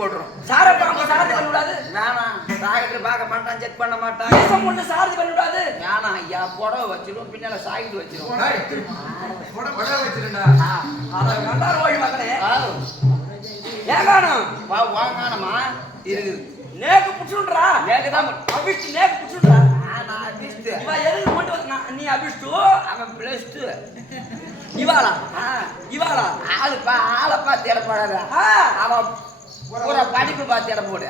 போட்டுரும். சாரப்பாம்பு சாரதி பண்ண கூடாது. வேணாம், டாக்டர் பார்க்க மாட்டான், செக் பண்ண மாட்டான். தேசம் கொண்டு சாரதி பண்ண கூடாது. வேணாம் ஐயா, புடவை வச்சிடும், பின்னால சாய்ட்டு வச்சிடும். புடவை வச்சிருந்தா அதை கண்டார் ஓடி மக்களே. ஏகானம் வாங்கணுமா இருக்குது. நேக்கு புடிச்சுடுறா. நேக்கு தான் அபிஷ்டு நேக்கு புடிச்சுடுறா. நான் அபிஷ்டு. இவ எதுக்கு கொண்டு வந்தா? நீ அபிஷ்டு, அவன் பிளஸ் 2. இவாளா? இவாளா? ஆளை பார்த்து இட போடாத. அவன் பூரா படிப்பு பார்த்து இட போடு.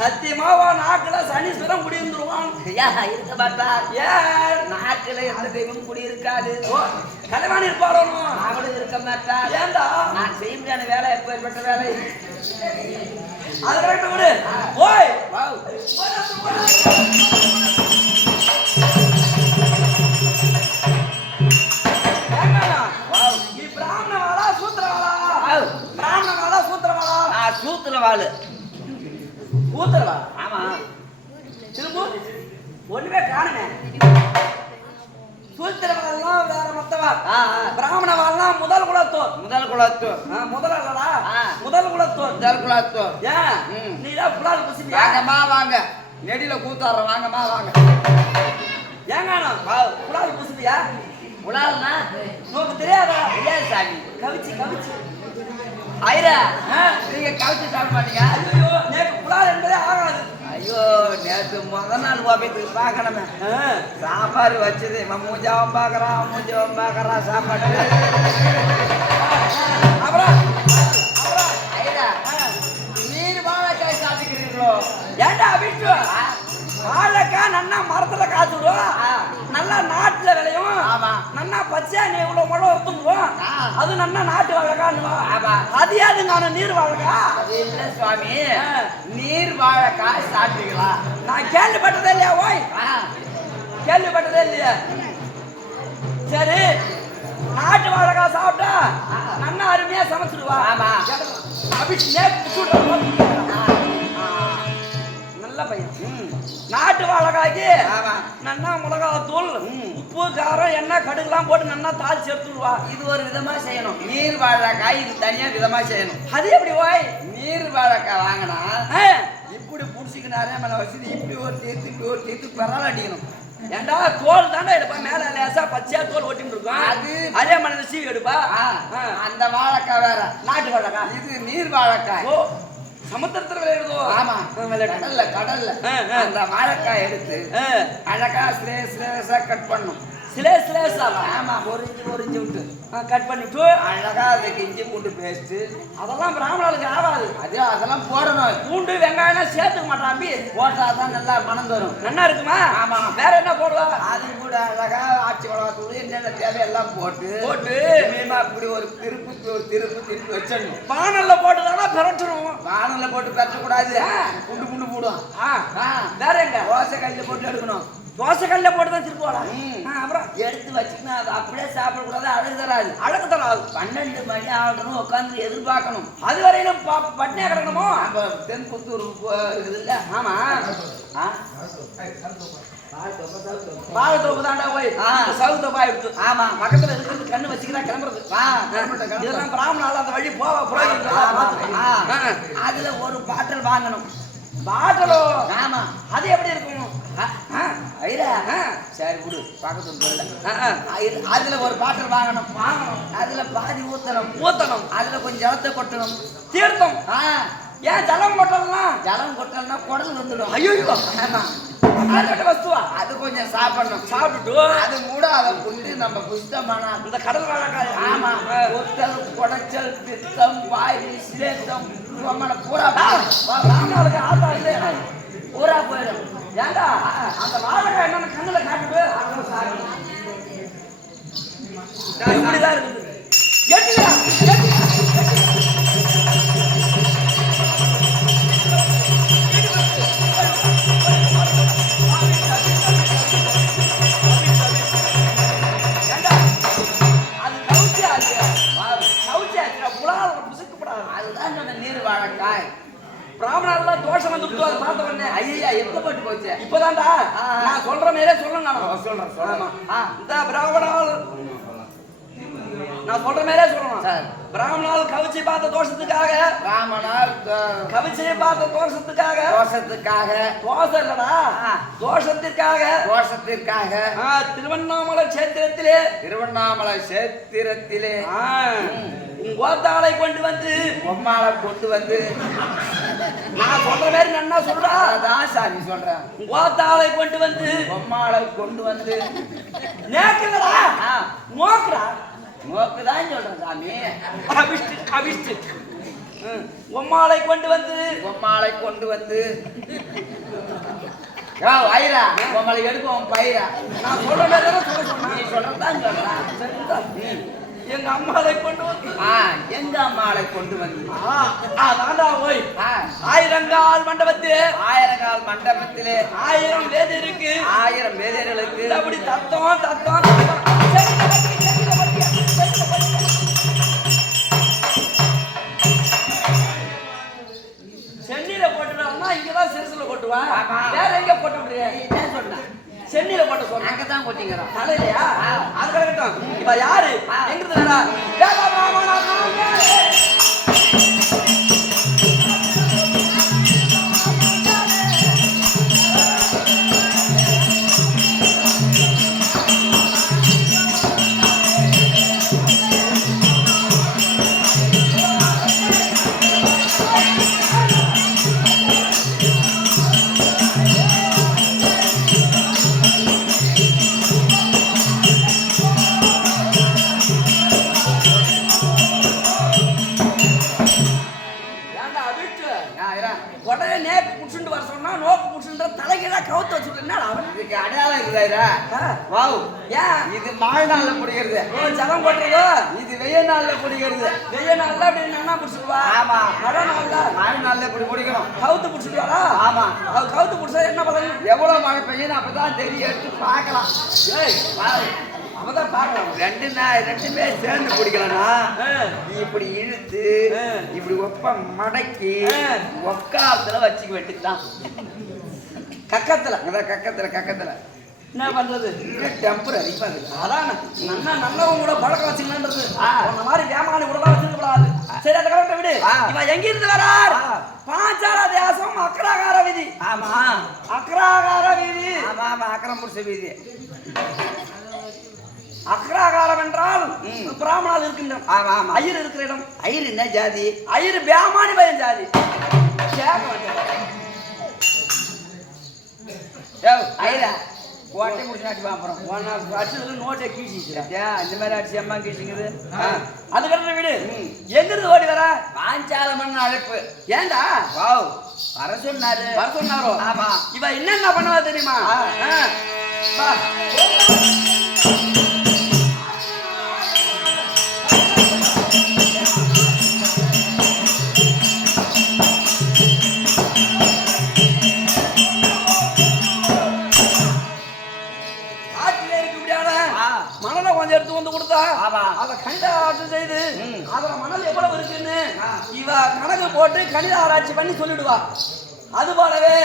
சத்தியமாவா நாக்குல சனீஸ்வரம் குடியிருந்துருவான். இருக்க மாட்டா. ஏன் நாட்டுல எந்த தெய்வம் குடி இருக்காது. கலைவாணி இருப்பாளோ? அவளும் இருக்க மாட்டா. ஏண்டா? நான் செய்ய முடியாத வேலை, எப்பேற்பட்ட வேலை. அது கரெக்ட் விடு. ஓய் வாவ். நீ பிராமணவாளா சூத்திரவாளா? பிராமணவாளா சூத்திரவாளா? நான் சூத்திரவாளு. சூத்திரவா? ஆமா. திரும்ப ஒண்ணுமே காணுமே. சூத்திரவாள்லாம் வேற மத்தவா. பிராமணவாள்லாம் முதல் குலத்தோர். முதல் குலத்தோர். முதல் இல்லடா. ஆ. முதல் குலத்தோர். முதல் குலத்தோர். ஏன் நீ தான் புலால் குசிப்பியா? வாங்கம்மா வாங்க. நெடில கூத்தாடுற வாங்கம்மா வாங்க. ஏங்கானோ புலால் குசிப்பியா? புலால்னா உனக்கு தெரியாதா? தெரியாது சாமி. கவிச்சு கவிச்சு. ஐரா நீங்க கவிச்சு சாப்பிட மாட்டீங்க? ஐயோ நேக்கு புலால் என்பதே ஆகாது. ஐயோ நேற்று முதல் நாள் கோபத்துக்கு பார்க்கணுமே. சாப்பாடு வச்சது இவன் மூஞ்சாவும் பார்க்கறான், மூஞ்சாவும் பார்க்கறான் சாப்பாடு. அப்புறம் ஐரா நீர் வாழைக்காய் சாப்பிட்டுக்கிறீங்களோ? ஏண்டா அபிஷ்டு? வாழைக்காய் நன்னா மரத்துல காய்ச்சுடுவோம். நல்லா நாட்டுல விளையும். ஆமா. நன்னா பச்சையா நீ இவ்வளவு முளை ஒத்துக்குவோம். அது நன்னா நாட்டு வாழைக்காய். அது ஏது நான் நீர் வாழைக்காய்? அது இல்ல சுவாமி, நீர் வாழைக்காய் சாப்பிட்டீங்களா? நான் கேள்விப்பட்டதே இல்லையா? ஓய் கேள்விப்பட்டதே இல்லையா? சரி, நாட்டு வாழைக்காய் சாப்பிட்டா நன்னா அருமையா சமைச்சிடுவா. ஆமா. அபிஷ் நல்ல பையன். நாட்டு வாழைக்காய்க்கு நன்னா மிளகாத்தூள், உப்பு, காரம், எண்ணெய், கடுகுலாம் போட்டு நன்னா தாளிச்சு எடுத்துடுவா. இது ஒரு விதமா செய்யணும். நீர் வாழைக்காய் இது தனியா விதமா செய்யணும். அது எப்படி ஓய்? நீர் வாழைக்காய் வாங்கினா இப்படி புடிச்சிக்கினாரே மேல வச்சு இப்படி ஒரு தேத்து இப்படி ஒரு தேத்து பெறால அடிக்கணும். ஏண்டா தோல் தானே எடுப்பா, மேல லேசா பச்சையா தோல் ஒட்டிட்டு இருக்கும். அது அதே மணல சீவி எடுப்பா. அந்த வாழைக்காய் வேற, நாட்டு வாழைக்காய். இது நீர் வாழைக்காய். ஓ, சமுத்திரத்துல விளையாடுதோ? ஆமா, கடல்ல அந்த வாழைக்காய் எடுத்து அழகா ஸ்லேஸா கட் பண்ணும். ஸ்லேஸா? ஆமா, ஒரிஞ்சு விட்டு கட் பண்ணிட்டு அழகா அதுக்கு இஞ்சி பூண்டு பேஸ்ட். அதெல்லாம் பிராமணர்களுக்கு ஆகாது. அதெல்லாம் போடணும். பூண்டு வெங்காயம் சேர்த்துக்க மாட்டான். போட்டாதான் நல்லா மனம் தரும். நல்லா இருக்குமா? ஆமா. வேற என்ன போடுவா? அது கூட அழகா ஆட்சி மிளகாத்தூள் என்னென்ன தேவை எல்லாம் போட்டு இப்படி ஒரு திருப்பு வச்சிடணும். பானல்ல போட்டுதானா பெரட்டணும்? வானல்ல போட்டு பெறக்கூடாது, குண்டு குண்டு போடும். வேற எங்க? தோசை கையில போட்டு எடுக்கணும். தோசை கல்ல போட்டுதான் திருப்போடா. அப்புறம் எடுத்து வச்சுக்கணும். அது அப்படியே சாப்பிடக்கூடாது, அழகு தராது. அழகு தராது. 12 மணி ஆகணும், உட்காந்து எதிர்பார்க்கணும். அது வரையிலும் பட்னியா கிடக்கணுமோ? நம்ம தென்புத்தூர் இருக்குது இல்ல? ஆமா. பாகத்தோப்பு தாண்டா போய் சவுத்தோப்பா எடுத்து. ஆமா, பக்கத்துல இருக்கிறது கண்ணு வச்சுக்கிறா கிளம்புறது. இதெல்லாம் பிராமணால அந்த வழி போவா அதுல ஒரு பாட்டில் வாங்கணும். பாட்டலோ? ஆமா. அது எப்படி இருக்கும்? சரி விடு, பக்கத்துல அதுல ஒரு பாட்டில் வாங்கணும். அதுல பாதி ஊத்தணும். அதுல கொஞ்சம் ஜலத்தை கொட்டணும். தீர்த்தம்? ஏன் ஜலம் கொட்டலாம்? ஜலம் கொட்டலன்னா குடல் வந்துடும். ஐயோ, ஆமா. வஸ்துவா அது கொஞ்சம் சாப்பிடணும். சாப்பிட்டு அது கூட அதை புட்டு நம்ம புஷ்டமான இந்த கடல் வாழைக்காய். ஆமா, ஒத்தல், குடைச்சல், பித்தம், வாயு, சிலேத்தம் பூரா ராமநாளுக்கு ஆத்தா இல்லை பூரா போயிடும். ஏண்டா அந்த வாழைக்காய் என்னன்னு கண்ணுல காட்டுது. இப்படிதான் இருக்குது. அதுதான் நீர் வாழைக்காய். பிராமணர்லாம் தோஷம் வந்துட்டு அதை பார்த்த உடனே ஐயா எப்ப போட்டு போச்சு? இப்பதான்டா நான் சொல்ற மாதிரியே சொல்லுங்க. சொல்றேன். இந்த பிராமணால் நான் சொல்ற மாதிரியே சொல்லணும் சரி. பிராமணால் கவிச்சி பார்த்த தோஷத்துக்காக ராமனால் கவிச்சியை பார்த்த தோஷத்துக்காக தோஷத்துக்காக தோஷம் இல்லடா தோஷத்திற்காக தோஷத்திற்காக திருவண்ணாமலை கஷேத்திரத்திலே திருவண்ணாமலை சேத்திரத்திலே கோத்தாளை கொண்டு வந்து பொம்மாளை கொண்டு வந்து நான் சொல்ற மாதிரி நன்னா சொல்றா அதான் சாமி சொல்றேன். கோத்தாளை கொண்டு வந்து பொம்மாளை கொண்டு வந்து நேக்குறா நோக்குறா நோக்குதான் சொல்றேன் சாமி. அபிஷ்டு அபிஷ்டு பொம்மாளை கொண்டு வந்து பொம்மாளை கொண்டு வந்து ஐரா பொம்மாளை எடுப்போம் பயிரா. நான் சொல்ற மாதிரி தானே சொல்ல நீ சொன்னேன் சொல்றதான் சொல்றேன். எங்க அம்மாளை கொண்டு வந்து எங்க அம்மாளை கொண்டு வந்து தாண்டா போய் ஆயிரங்கால் மண்டபத்திலே 1000 கால் மண்டபத்திலே 1000 வேதி இருக்கு 1000 வேதியர்களுக்கு அப்படி தத்தம் தத்தம் தத்தம். சென்னில பட்டி, சென்னில பட்டி, சென்னில பட்டி. சென்னில போட்டுறான்னா இங்கதான் சிறுசுல போட்டுவான் ஆமா. வேற எங்க போட்டு விடுறிய என்ன சொன்ன? சென்னில போட்டு சொன்ன அங்கதான் கொட்டிக்கிறோம். தலையிலையா அது கிடக்கட்டும். இப்ப யாரு எங்கிருந்து வரா வேகா மாமனா நாங்களே. ஏன்டா அபிட்டு உடனே நேக்கு புடிச்சுட்டு வர சொன்னா நோக்கு புடிச்சுன்ற தலைகீழா கவுத்து வச்சுட்டு அவன் இதுக்கு அடையாளம் இருக்குதா? வாவ். ஏன் இது மழை நாள்ல குடிக்கிறது. ஜலம் போட்டுறதோ இது வெய்ய நாள்ல குடிக்கிறது. வெய்ய நாள்ல அப்படி நன்னா புடிச்சுடுவா ஆமா. மழை நாள்ல மழை நாள்ல இப்படி குடிக்கணும். கவுத்து புடிச்சுடுவாரா ஆமா. அது கவுத்து புடிச்சா என்ன பலன் எவ்வளவு மழை பெய்யும் அப்பதான் தெரியும், எடுத்து பார்க்கலாம். ஏய் வாவ். அவதான் பாக்கலாம் ரெண்டுமே சேர்ந்து குடிக்கலன்னா இப்படி இழுத்து இப்படி ஒப்ப மடக்கி ஒக்காலத்துல வச்சுக்க வேண்டியதுதான். கக்கத்துல அதான் கக்கத்துல என்ன பண்றது டெம்பரரி பாரு. அதான் நன்னா நல்லவங்க கூட பழக்கம் வச்சுக்கலான்றது அந்த மாதிரி ஏமாளி கூட வச்சுக்கூடாது. சரி அந்த கரெக்டா விடு. இவன் எங்க இருந்து வரார்? பாஞ்சால தேசம் அக்ராகார வீதி. ஆமா அக்ராகார வீதி. ஆமா ஆமா அக்கரம் புடிச்ச வீதி. அக்ராகாரம் என்றால் பிராமணால் இருக்கின்ற ஆமா ஆமா. ஐயர் இருக்கிற இடம். ஐயர் என்ன ஜாதி? ஐயர் பேமானி பையன் ஜாதி. கேட்க வேண்டாம். ஐயா கோட்டை முடிச்சு பாப்போம். அடிச்சதுல நோட்டை கீழ்ச்சிக்கிறேன். இந்த மாதிரி அடிச்சு அம்மா கீழ்ச்சிங்குது. அதுக்கடுத்த வீடு எங்கிருந்து ஓடி வர? பாஞ்சாலமன் அழைப்பு. ஏண்டா வாவ் வர சொன்னாரு. வர சொன்னாரோ? ஆமா. இவ என்னென்ன பண்ணுவா தெரியுமா? வா. ஆற்றிலே இருக்கக்கூடியான மணலை கொஞ்சம் எடுத்து வந்து கொடுத்தா அதை கணித ஆராய்ச்சி செய்து அதுல மணல் எவ்வளவு இருக்குன்னு இவ கணக்கு போட்டு கணித ஆராய்ச்சி பண்ணி சொல்லிடுவா. அது போலவே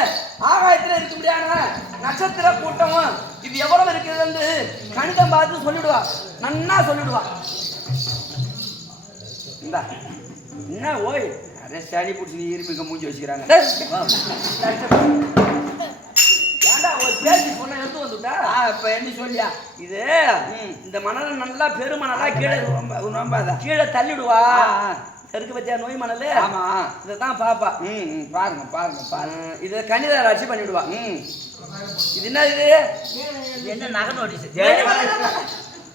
ஆகாயத்துல இருக்க முடியாத நட்சத்திர கூட்டமும் இது எவ்வளவு இருக்குதுன்னு கணிதம் பார்த்து சொல்லிடுவா. நன்னா சொல்லிடுவா. இந்தா என்ன ஓய் அதே சளி பிடிச்சி நீ இருமிக்க மூஞ்சி வச்சுக்கிறாங்க. ஏண்டா ஒரு பேசி சொன்ன எடுத்து வந்துட்டா இப்ப என்ன சொல்லியா? இது இந்த மணலை நல்லா பெருமணலா கீழே நம்பாத கீழே தள்ளிடுவா. இருக்கு பத்தியா நோய் மணல்? ஆமா. இதைத்தான் பாப்பா. பாருங்க பாருங்க பாருங்க. இதை கணித ஆராய்ச்சி பண்ணிடுவா. இது என்ன இது? என்ன நகை நோட்டீஸ்?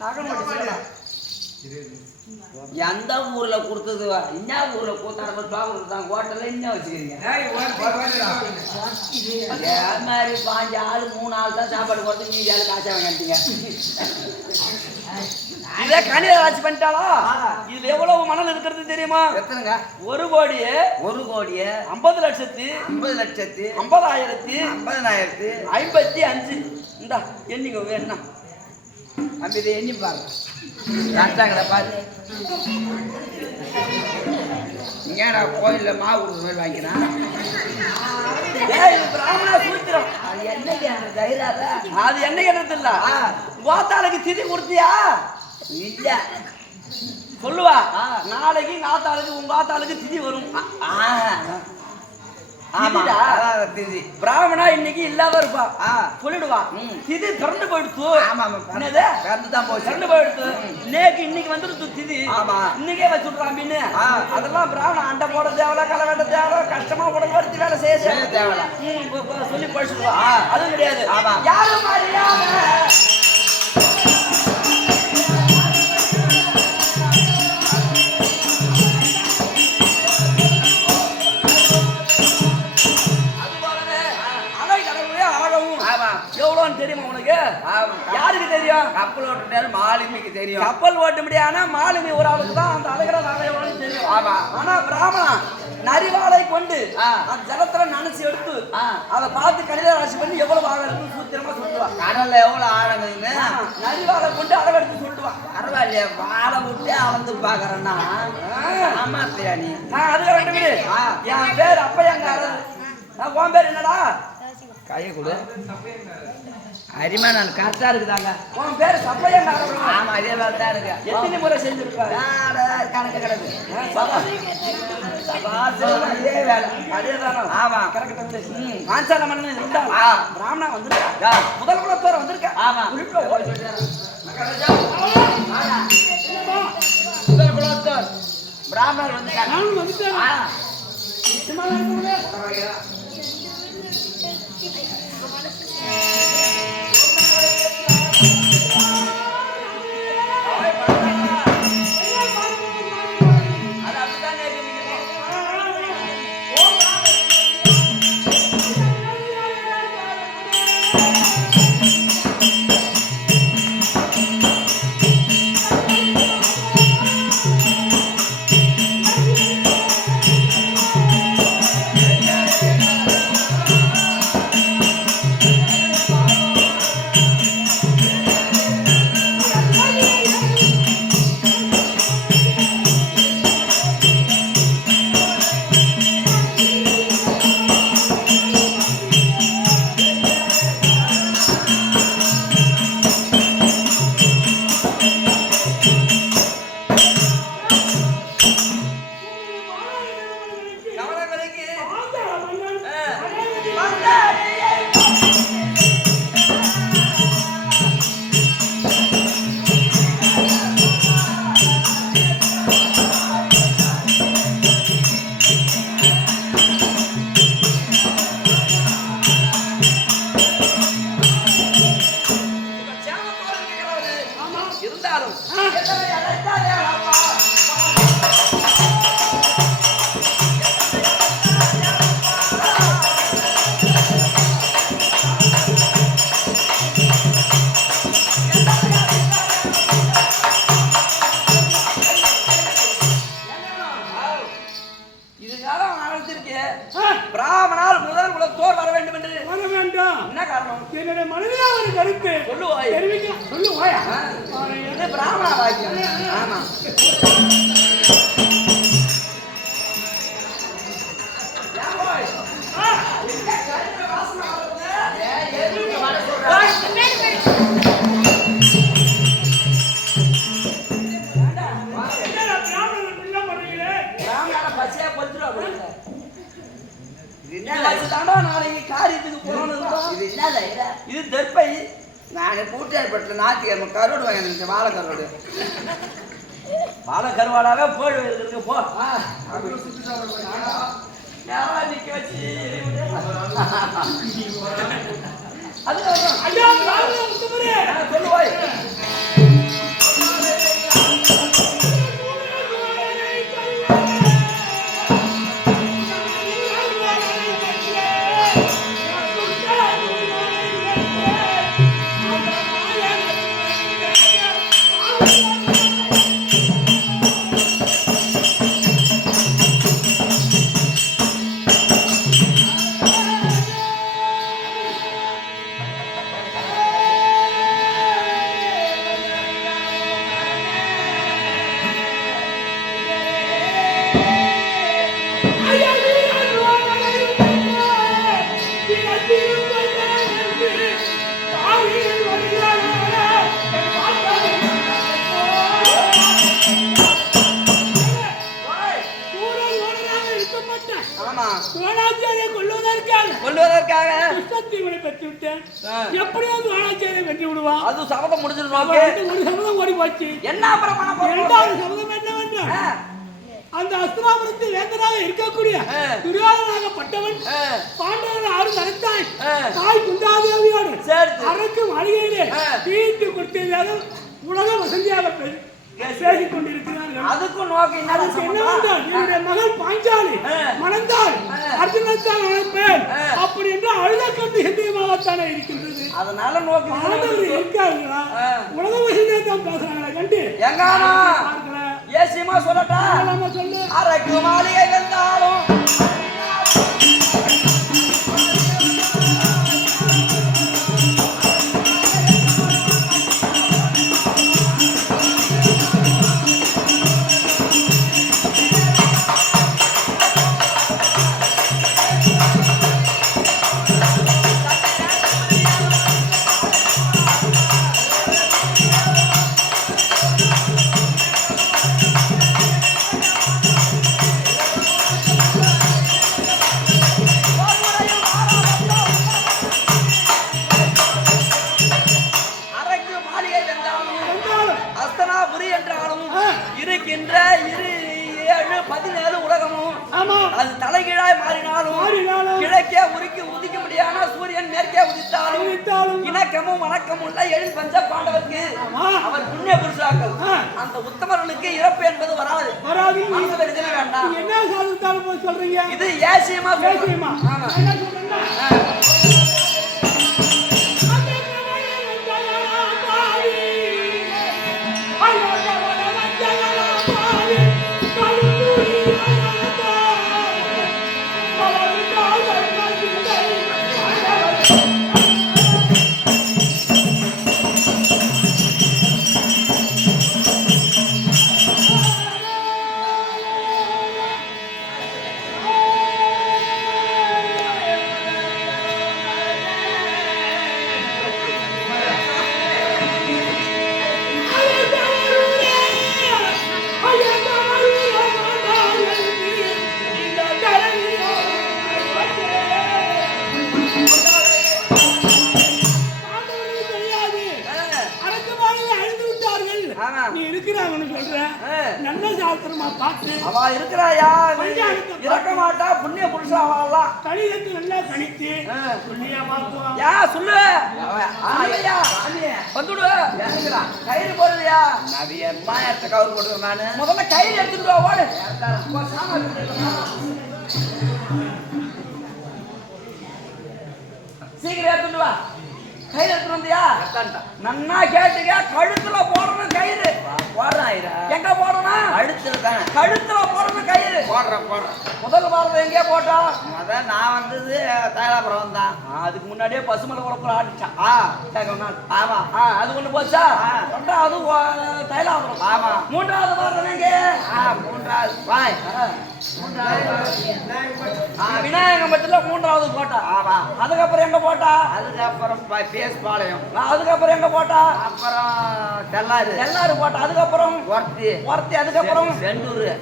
நகை நோட்டீஸ். எந்த ஊர்ல கொடுத்தது? என்ன ஊர்ல கூத்தாடுதான் ஹோட்டல்ல என்ன வச்சுக்கிறீங்க? அது மாதிரி 5 ஆள் 3 ஆள் தான் சாப்பாடு கொடுத்து நீங்க ஆளு காசை வாங்கிட்டீங்க. இதே கணித ஆராய்ச்சி பண்ணிட்டாளா? இதுல எவ்வளவு மணல் இருக்கிறது தெரியுமா? எத்தனைங்க? 1 கோடியே 1 கோடியே 50 லட்சத்து 50 லட்சத்து 50,000 50,000 55. இந்தா எண்ணிக்கோ வேணா அப்ப இதை எண்ணி பாருங்க. கரெக்டாங்கடா பாரு. இங்கடா கோயில்ல மாவு கொடுக்குற மாதிரி வாங்கிக்கிறான். இது பிராமணா சூத்திரம். அது என்னைக்கு தைராத? அது என்ன கிணத்து இல்ல கோத்தாளுக்கு திதி கொடுத்தியா? இல்ல சொல்லுவா நாளைக்கு நாத்தாளுக்கு உங்க ஆத்தாளுக்கு திதி வரும். ஆமாடா திதி பிராமணா இன்னைக்கு இல்லாத இருப்பா சொல்லிடுவா திதி திறந்து போயிடுத்து. என்னது பிறந்து தான் போச்சு, திறந்து போயிடுத்து. நேக்கு இன்னைக்கு வந்துடுத்து திதி. இன்னைக்கே வச்சுடுறான் மீன். அதெல்லாம் பிராமணா அண்டை போட தேவையில்ல, களை வெட்ட தேவை, கஷ்டமா உடம்பு வருத்தி வேலை செய்ய தேவையில்ல சொல்லி படிச்சுடுவா. அதுவும் கிடையாது. யாரும் அறியாம எவ்வளோன்னு தெரியுமா உனக்கு? யாருக்கு தெரியும்? கப்பல் ஓட்டுறாரு மாலுமிக்கு தெரியும். கப்பல் ஓட்ட முடியாதுன்னா மாலுமி ஒரு ஆளுக்கு தான் அந்த அழகிற நாளை எவ்வளோன்னு தெரியும். ஆனா பிராமணா நரிவாளை கொண்டு அந்த ஜலத்துல நினைச்சு எடுத்து அதை பார்த்து கணித ராசி பண்ணி எவ்வளவு ஆழம் இருக்கு சூத்திரமா சொல்லுவான். கடல்ல எவ்வளவு ஆழங்குன்னு நரிவாளை கொண்டு அளவெடுத்து சொல்லுவான். பரவாயில்லையா, வாழை விட்டே அளந்து பாக்குறேன்னா ஆமாத்தியா நீ? அதுக்கு ரெண்டு பேரு என் பேர் அப்பையங்காரர். உன் பேர் என்னடா? கையை கொடு. அரிமா நான் கரெக்டா இருக்குதாங்க. உன் பேர் சப்பையங்காரர். ஆமா, அதே வேலை தான் இருக்கு. எத்தனை முறை செஞ்சிருப்பாரு? கணக்கு கிடக்கு இதே வேலை. அதேதானோ? ஆமா, கரெக்டா. காஞ்சால மன்னன் இருந்தா பிராமணா வந்திருக்கா, முதல் குலத்தோர் வந்திருக்கா. ஆமா, முதல் குலத்தோர் பிராமணர் வந்துட்டாங்க. பிராமணால் முதல் குலத்தோர் வர வேண்டும் என்று. வர வேண்டும். என்ன காரணம்? என்னுடைய மனதில் ஒரு கருத்து. சொல்லுவாய். சொல்லுவாய். இது பிராமணா வாக்கியம். ஆமா. நாளைக்கு காரியத்துக்கு போகணும். இது தெற்பை. நான் பூட்டியார்பட்டில் ஞாயிற்றுக்கிழமை கருவாடு வாங்கி வாழை கருவாடு. வாழை கருவாடாவே போடு இருக்கு போ. நிக்க வச்சு அது சொல்லுவாய். தீவனை பெற்று விட்டேன். எப்படியாவது வாழாச்சியை வெற்றி விடுவான். அது சபதம் முடிஞ்சிடும். ஒரு சபதம் ஓடி போச்சு. என்ன அப்புறம் பண்ண போறோம்? இரண்டாவது சபதம் என்னவென்றால் அந்த அஸ்திராபுரத்தில் வேந்தனாக இருக்கக்கூடிய துரியோதனாகப்பட்டவன் பாண்டவர்கள் ஆறு நடத்தாய் தாய் குந்தாதேவியோடு அரக்கு மாளிகையிலே வீட்டு கொடுத்ததாக உலக வசதியாக பேசிக் கொண்டிருக்கிறார்கள். அதுக்கும் நோக்கி என்னவென்றால் என்னுடைய மகள் பாஞ்சாலி மணந்தால் அர்ஜுனத்தான் அழைப்பேன் அப்படி என்று அழுத கண்டு சந்தேகமாகத்தானே இருக்கின்றது. அதனால நோக்கி பாண்டவர்கள் இருக்காங்களா உலக வசதியை தான் பேசுறாங்களா கண்டு எங்கானா ஏசிமா சொல்லட்டா சொல்லு அரக்கு மாளிகை வந்தாலும் இருக்கின்ற 17 உலகமும் அது தலைகீழாய் மாறினாலும் கிழக்கே உதிக்க முடியாத சூரியன் மேற்கே உதித்தாலும் இணக்கமும் வணக்கமும் உள்ள எழில் பஞ்ச பாண்டவருக்கு அவர் புண்ணிய புருஷாக்கள் அந்த உத்தமர்களுக்கு இறப்பு என்பது வராது. வேண்டாம். என்ன சாதித்தாலும் சொல்றீங்க? இது ஏசியமா நீ இருக்கிறாங்கன்னு சொல்றேன். நல்ல சாஸ்திரமா பார்த்து அவ இருக்கிறாயா இறக்க மாட்டா புண்ணிய புருஷா அவெல்லாம் கணிதத்தை நல்லா கணித்து புண்ணியா பார்த்துவான். யா சொல்லு வந்துடு கயிறு போடுறியா? நவிய மாயத்தை கவர் போடுவேன் நானு. முதல்ல கயிறு எடுத்துட்டு ஓடு. சீக்கிரம் எடுத்துட்டு வா. கயிறு எடுத்துட்டு வந்தியா? நன்னா கேட்டுக்க. கழுத்துல போடணும் கயிறு. எங்க போடணும்? கழுத்துல போடணும் கயிறு. முதல் வாரத்தை எங்கே போட்டா? நான் வந்தது தைலாபுரம் தான். அதுக்கு முன்னாடியே பசுமலை குழப்பம் ஆடிச்சான். ஆமா அது ஒண்ணு போச்சா? ரெண்டாவது தைலாபுரம். ஆமா மூன்றாவது வாரம் எங்க? மூன்றாவது விநாயகம்பட்டில மூன்றாவது போட்டா. ஆமா அதுக்கப்புறம் எங்க போட்டா? அதுக்கப்புறம் பேஸ்பாளையம். அதுக்கப்புறம் எங்க போட்டா? அப்புறம் தெல்லாறு போட்டா. அதுக்கப்புறம் ஒர்த்தி. அதுக்கப்புறம்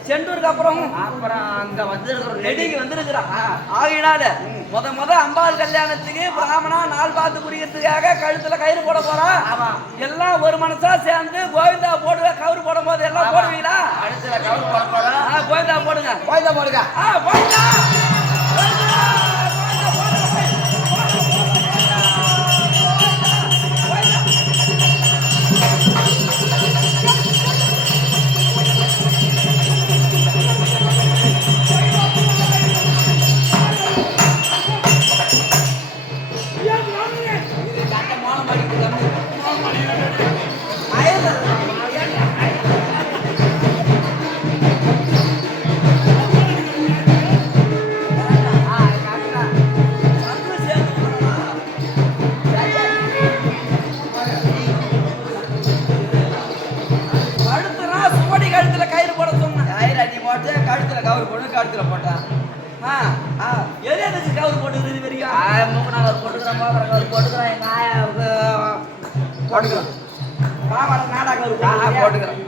செண்டூருக்கு அப்புறம் அங்க வந்துருக்கிறோம். நெடிக்கு வந்துருக்கிறான். ஆகினால முத அம்பாள் கல்யாணத்துக்கு பிராமணா நாள் பார்த்து குடிக்கிறதுக்காக கழுத்துல கயிறு போட போறான். எல்லாம் ஒரு மனசா சேர்ந்து கோவிந்தா போடுவ. கவுரு போடும் போது எல்லாம் போடுவீங்களா? கழுத்துல கவுரு போட போறோம். கோவிந்தா போடுங்க. கோவிந்தா போடுங்க. கோவிந்தா கழுத்துல கவர் போட்டு கழுத்துல போட்டான். எதுக்கு கவர் போட்டுக்கிறது வரைக்கும்? மூணாவது போட்டுக்கிறேன், கவர் போட்டுக்கிறேன். எங்க ஆயாவுக்கு போட்டுக்கிறேன். நாடா கவர் போட்டுக்கிறேன்.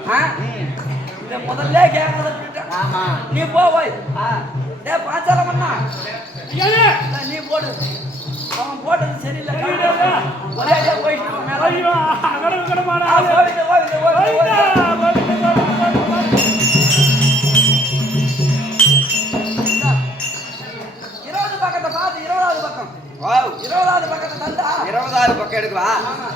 இதை முதல்ல கேட்க. ஆமா நீ போய் பாச்சாலம் பண்ணா நீ போடு. அவன் போட்டது சரியில்லை சரியில்லை. ஒரே அடியா போயிட்டு மேல ஐயோ அகல விகடமான ஆ, ஆளு. ஓடிட்டு, ஓடிட்டு, ஓடிட்டு, ஓடிட்டா, ஓடிட்டு. ஓடிட்டு. 20 பக்கத்தை பார்த்து 20வது பக்கம் வாவ் 20வது பக்கத்தை தந்தா 20வது பக்கம் எடுக்கவா ஆமா.